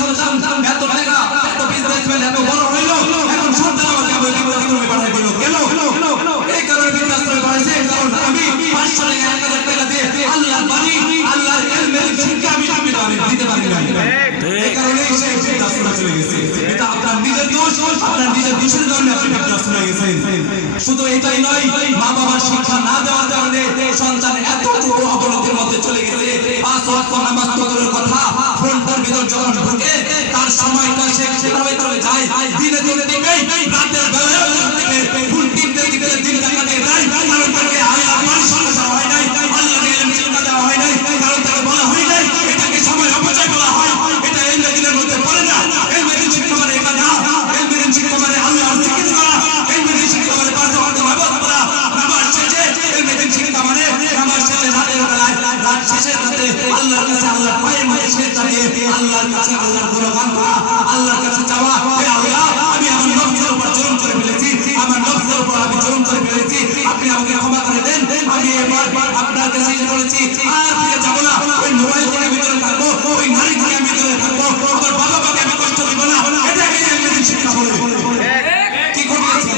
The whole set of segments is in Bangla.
সন্তান এত টাকা এত বিজনেসম্যান এত বড় হইল, এখন সন্তান আমাকে বৃদ্ধাশ্রমে পাঠাই দিল কেন? এই কারণে বৃদ্ধাশ্রমে পাঠাইছে, কারণ আমি 500 টাকা 1000 টাকা দিয়ে আল্লাহর বাণী আল্লাহর ইলমের শিক্ষা আমি দিতে পারি না। এই কারণে সে বৃদ্ধাশ্রমে চলে গেছে। এটা আপনার নিজের দোষ, আপনার নিজের দোষের কারণে আপনি বৃদ্ধাশ্রমে গেছেন। শুধু এটাই নয়, মা বাবার শিক্ষা না দেওয়ার কারণে সন্তান এত বড় অবনতির মধ্যে চলে গেছে। 5 ওয়াক্ত নামাজ পড়ার কথা ফোনটার ভিতর যখন ঢুকে তার সময়টা সে সেভাবে চলে যায়। দিনে দিনে দিকেই রাতের বেলায় ফুল টিপতে টিপতে দিন কাটে যায়, কারণ তাকে আল্লাহর শিক্ষা হয় নাই, আল্লাহর ইলম শিক্ষা দেওয়া হয় নাই, কারণ তাকে বলা হয় নাই এটাকে সময় অপচয় বলা হয়। এটা এই দিনের মধ্যে পড়ে না। এই মেদিন শিক্ষা মানে এটা না, এই মেদিন শিক্ষা মানে আল্লাহর জিকির করা, এই মেদিন শিক্ষা মানে 5 ওয়াক্ত নামাজ পড়া, নামাজ শেষে এই মেদিন শিক্ষা মানে নামাজ শেষে রাতের বেলায় রাত শেষে রাতে আল্লাহর কাছে আল্লাহর পায়ের মধ্যে শেষ দাঁড়িয়ে আল্লাহর কাছে আল্লাহর গুণগান করা, আল্লাহর কাছে চাওয়া, হে আল্লাহ আমি আমার নফসের উপর জুলুম করে ফেলেছি, আমার নফসের উপর আমি জুলুম করে ফেলেছি, আপনি আমাকে ক্ষমা করে দেন। আমি এবার আপনার কাছে বলেছি আর ফিরে যাব না, ওই মোবাইল থেকে ভিতরে থাকবো, ওই নারী থেকে আমি ভিতরে থাকবো, আমার বাবা মাকে আমি কষ্ট দিব না। এটাকে আমি শিক্ষা বলে কি করেছি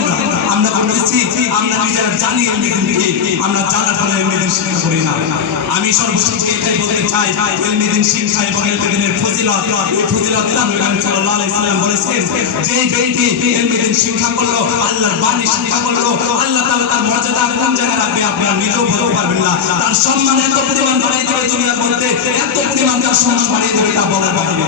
আমরা বলেছি, আমরা নিজেরা জানি আমরা জানার ফলে এলমেদিন শিক্ষা করি না। আমি সর্বশেষে এটাই বলতে চাই, এলমেদিন শিক্ষা এবং এলমেদিনের ফজিলত, এই ফজিলত নবী সাল্লাল্লাহু আলাইহি সাল্লাম বলেছেন, যে ব্যক্তি এলমেদিন শিক্ষা করলো, আল্লাহর বাণী শিক্ষা করলো, আল্লাহ তাআলা তার মর্যাদা কোন জায়গায় রাখবে আপনারা নিজেও বলতে পারবেন না। তার সম্মান এত পরিমাণ বাড়িয়ে দেবে দুনিয়ার মধ্যে, এত পরিমাণ তার সম্মান বাড়িয়ে দেবে তা বলার কথা না।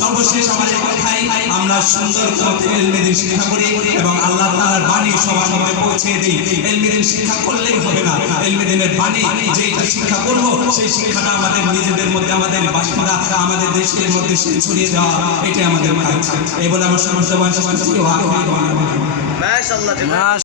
সর্বশেষ আমাদের কথাই আমরা সুন্দর করে এলমেদিন শিক্ষা করি এবং আল্লাহ তাআলার বাণী সবার মধ্যে পৌঁছে দিই। এলমেদিন শিক্ষা করলেই হবে না, এলমেদিনের বাণী যেটা শিক্ষা করব সেই শিক্ষাটা আমাদের নিজেদের মধ্যে, আমাদের বাসিন্দা, আমাদের দেশের মধ্যে ছড়িয়ে দেওয়া, এটাই আমাদের কাজ। এই বলে আমার সমস্ত মাশাআল্লাহ।